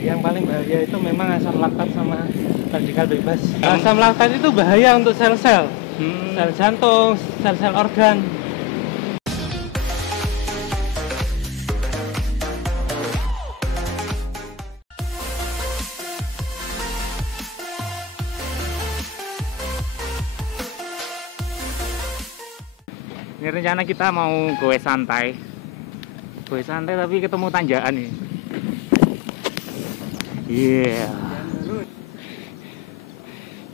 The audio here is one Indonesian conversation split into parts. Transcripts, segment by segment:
yang paling bahaya itu memang asam laktat sama radikal bebas. Asam laktat itu bahaya untuk sel-sel, sel jantung, sel-sel organ. Ini rencana kita mau goes santai tapi ketemu tanjakan nih. Iya.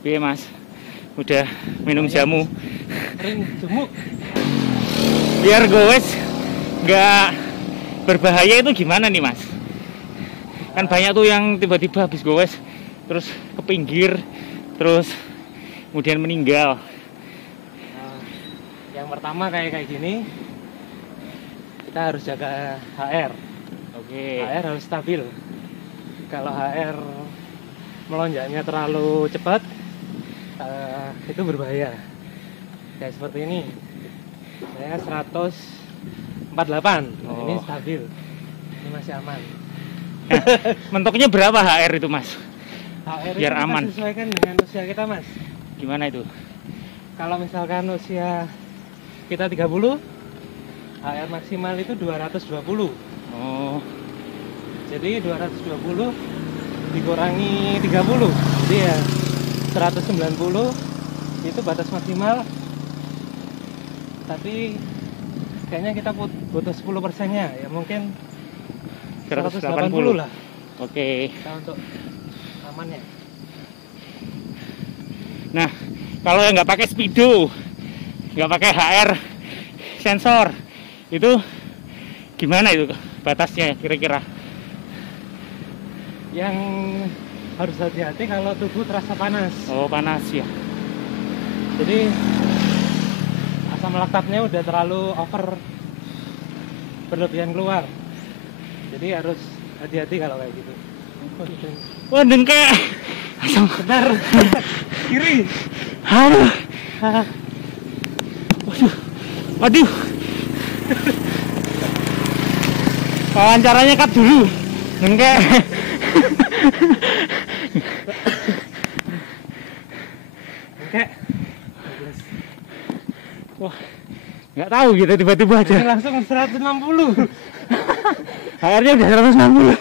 Iya mas, udah minum jamu. Sering gemuk. Biar goes nggak berbahaya itu gimana nih mas? Kan banyak tuh yang tiba-tiba habis goes terus ke pinggir, terus kemudian meninggal. Yang pertama kayak gini, kita harus jaga HR. Oke. HR harus stabil. Kalau HR melonjaknya terlalu cepat, itu berbahaya. Kayak seperti ini, saya 148, ini stabil, ini masih aman. Mentoknya berapa HR itu mas? HR biar itu aman. kita sesuaikan dengan usia kita mas. Gimana itu? Kalau misalkan usia kita 30, HR maksimal itu 220. Oh. Jadi 220 dikurangi 30, jadi ya 190 itu batas maksimal. Tapi kayaknya kita butuh 10%-nya, ya mungkin 180 lah. Oke. Kita untuk amannya. Nah, kalau yang nggak pakai speedo, nggak pakai HR sensor, itu gimana itu batasnya kira-kira? Yang harus hati-hati kalau tubuh terasa panas. Oh panas ya. Jadi asam laktatnya udah terlalu over, berlebihan keluar. Jadi harus hati-hati kalau kayak gitu. Wah dengkek. Asam Benar. Kiri. Aduh. Waduh. Wawancaranya cut dulu. Dengkek. Dengkek. Wah, nggak tahu gitu tiba-tiba aja. Ini langsung 160. HR-nya udah 160.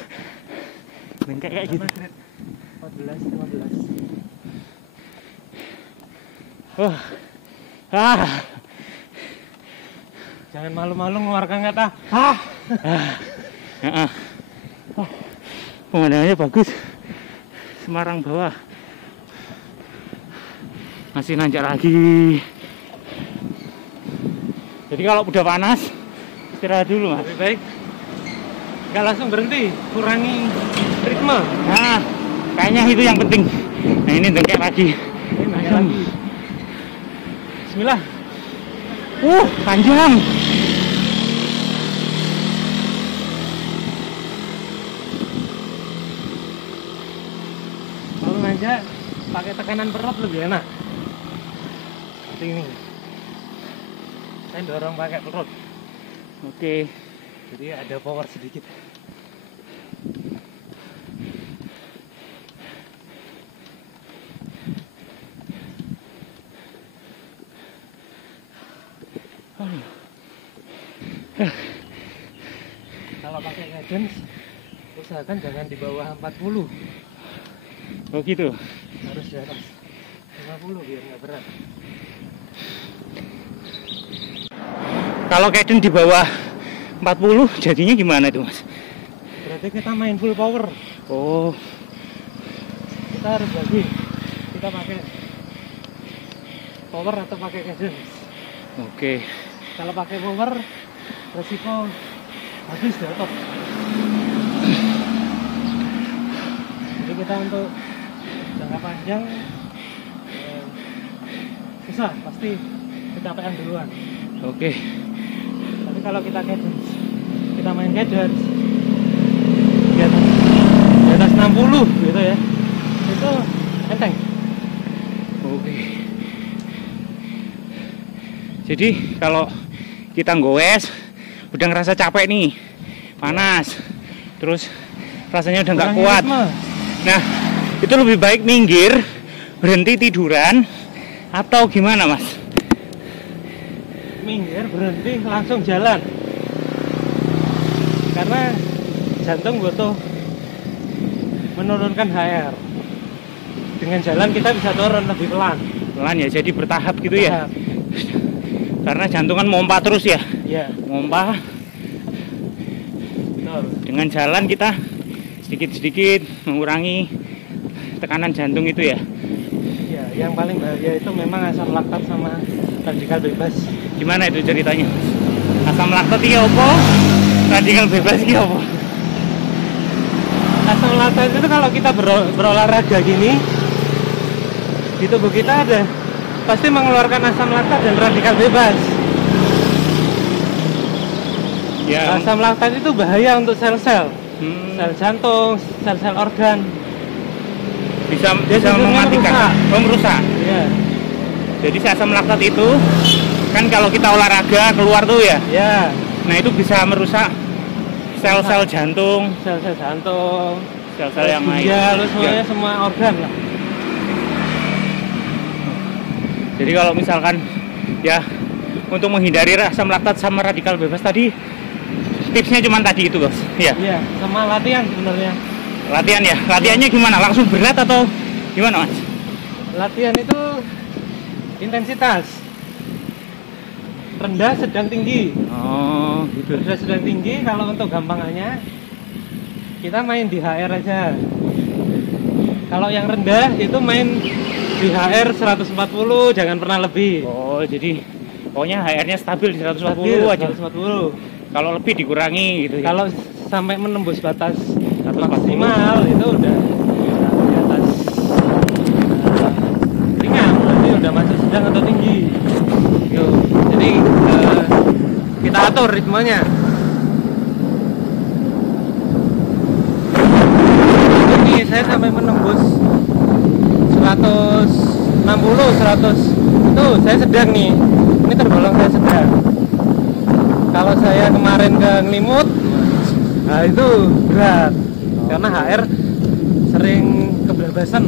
Dengkek kayak gitu. 14, 15. Wah. Ah. Jangan malu-malu mengeluarkan kata ah. Oh, pemandangannya bagus. Semarang bawah. Masih nanjak lagi. Jadi kalau udah panas, istirahat dulu mas. Lebih baik nggak langsung berhenti, kurangi ritme. Nah, kayaknya itu yang penting. Nah ini dengkek lagi. Ini naik lagi. Bismillah. Panjang. Kalau nanjak pakai tekanan perut lebih enak. Seperti ini. Saya dorong pakai perut. Oke. Jadi ada power sedikit. Kalau pakai cadence, usahakan jangan di bawah 40. Oh gitu. Harus di atas 50 biar nggak berat. Kalau cadence di bawah 40 jadinya gimana itu mas? Berarti kita main full power. Oh. Kita harus bagi. Kita pakai power atau pakai cadence. Oke. Kalau pakai power, resiko habis di otot. Jadi kita untuk jangka panjang susah, pasti kecapean duluan. Oke. Tapi kalau kita cadence, kita main cadence di atas 60 gitu ya, itu enteng. Oke. Jadi kalau kita goes udah ngerasa capek nih, panas, terus rasanya udah nggak Kurang kuat. ritme. Nah, itu lebih baik minggir, berhenti tiduran, atau gimana Mas? Minggir, berhenti, langsung jalan. Karena jantung butuh menurunkan HR. Dengan jalan kita bisa turun lebih pelan. Pelan ya, jadi bertahap gitu ya. Tahap. Karena jantung kan mompa terus ya. Iya, Mompa, betul. dengan jalan kita sedikit-sedikit mengurangi tekanan jantung itu ya. Iya, yang paling bahaya itu memang asam laktat sama radikal bebas. Gimana itu ceritanya? Asam laktat iki apa? Radikal bebas iki apa? Asam laktat itu kalau kita berolahraga gini, di tubuh kita ada pasti mengeluarkan asam laktat dan radikal bebas. Ya, Asam laktat itu bahaya untuk sel-sel, sel hmm, jantung, sel-sel organ. bisa Jadinya mematikan, merusak. Iya, Jadi si asam laktat itu kan kalau kita olahraga keluar tuh ya. ya, Nah, itu bisa merusak sel-sel jantung, sel-sel jantung, sel-sel yang lain. ginjal, semuanya Ya. semua organ lah. Jadi kalau misalkan ya untuk menghindari asam laktat sama radikal bebas tadi, tipsnya cuma tadi itu, Bos. Ya. Iya, sama latihan sebenarnya. Latihan ya. Latihannya gimana? Langsung berat atau gimana, Mas? Latihan itu intensitas rendah, sedang, tinggi. Oh, gitu. Rendah, sedang, tinggi. Kalau untuk gampangannya kita main di HR aja. Kalau yang rendah itu main di HR 140, jangan pernah lebih. Oh, jadi pokoknya HR-nya stabil di 140 Stabil, aja. 140. Kalau lebih dikurangi gitu ya. Kalau sampai menembus batas 140 maksimal itu udah di atas ringan, berarti udah masuk sedang atau tinggi. Yo, jadi kita atur ritmenya. Ini saya sampai menembus 160, 100 itu saya sedang nih. Ini tergolong saya sedang. Kalau saya kemarin ke Ngelimut, nah itu berat. Karena HR sering kebebasan.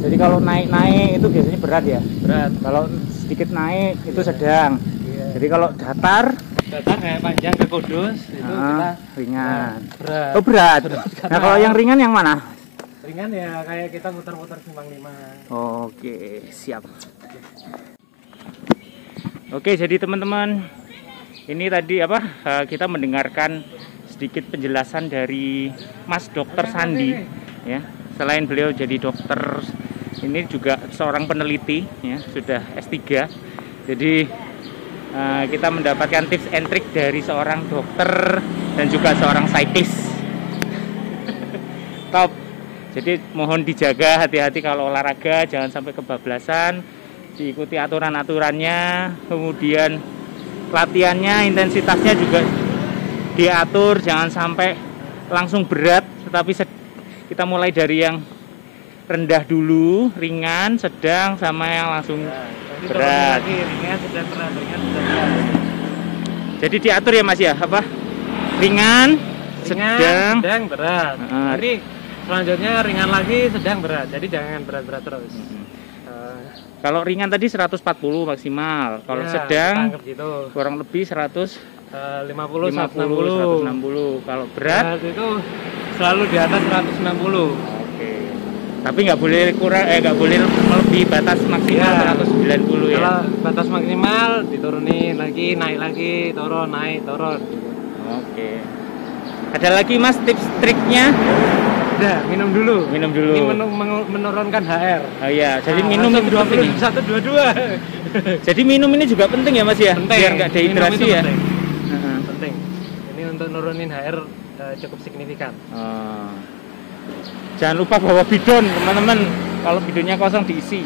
Jadi kalau naik-naik itu biasanya berat ya. Berat. Kalau sedikit naik itu sedang. Iya. Jadi kalau datar Datar kayak panjang ke Kudus itu kita ringan. berat. Oh, berat. Berat. Nah, kalau yang ringan yang mana? Ringan ya kayak kita muter-muter simpang 5. Oke, siap. Oke, jadi teman-teman, ini tadi kita mendengarkan sedikit penjelasan dari Mas Dokter Sandi ya. Selain beliau jadi dokter, ini juga seorang peneliti ya, sudah S3. Jadi kita mendapatkan tips and trick dari seorang dokter dan juga seorang cyclist. Top. Jadi mohon dijaga, hati-hati kalau olahraga, jangan sampai kebablasan, diikuti aturan-aturannya, kemudian latihannya, intensitasnya juga diatur, jangan sampai langsung berat, tetapi kita mulai dari yang rendah dulu, ringan, sedang, sama yang langsung berat. Ringan sedang berat, ringan sedang berat. Jadi diatur ya Mas ya, ringan, sedang, berat. Jadi selanjutnya ringan lagi, sedang, berat. Jadi jangan berat-berat terus. Kalau ringan tadi 140 maksimal, kalau Ya, sedang gitu. kurang lebih 150, 160. 160. Kalau berat itu selalu di atas 160. oke. Tapi nggak boleh kurang, nggak boleh melebihi batas maksimal Ya. 190 ya. Kalau batas maksimal diturunin lagi, naik lagi, turun, naik, turun. Oke. Ada lagi Mas tips triknya? Udah, minum dulu. Minum dulu. Ini menurunkan HR. Oh iya, jadi minum itu penting. 21, 22. Jadi minum ini juga penting ya Mas ya, Penting. biar nggak Minum dehidrasi itu ya. penting. Heeh. Penting. Ini untuk nurunin HR cukup signifikan. Oh. Jangan lupa bawa bidon teman-teman, kalau bidonnya kosong diisi.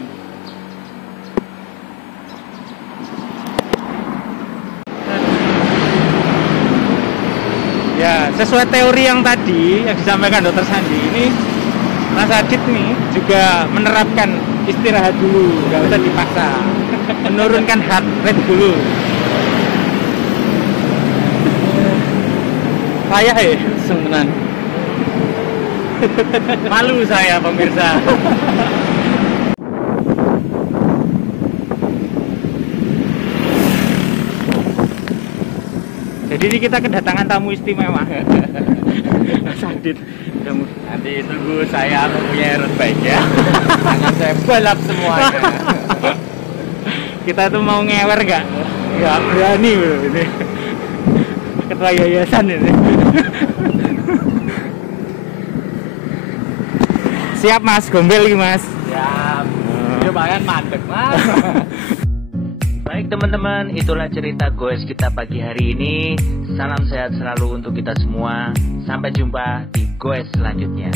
Ya, sesuai teori yang tadi yang disampaikan Dokter Sandi, ini Mas Adit nih juga menerapkan istirahat dulu, nggak usah dipaksa, menurunkan heart rate dulu. Payah ya, sebenarnya. Malu saya pemirsa. Jadi ini kita kedatangan tamu istimewa. Mas Adit. Nanti tunggu saya mempunyai road bike ya. Tangan saya balap semuanya. Kita tuh mau ngewer nggak? Nggak berani bro ini. Ketua yayasan ini. Siap mas, gombel lagi mas. Siap. Lumayan mandek mas. Baik teman-teman, itulah cerita goes kita pagi hari ini. Salam sehat selalu untuk kita semua. Sampai jumpa di goes selanjutnya.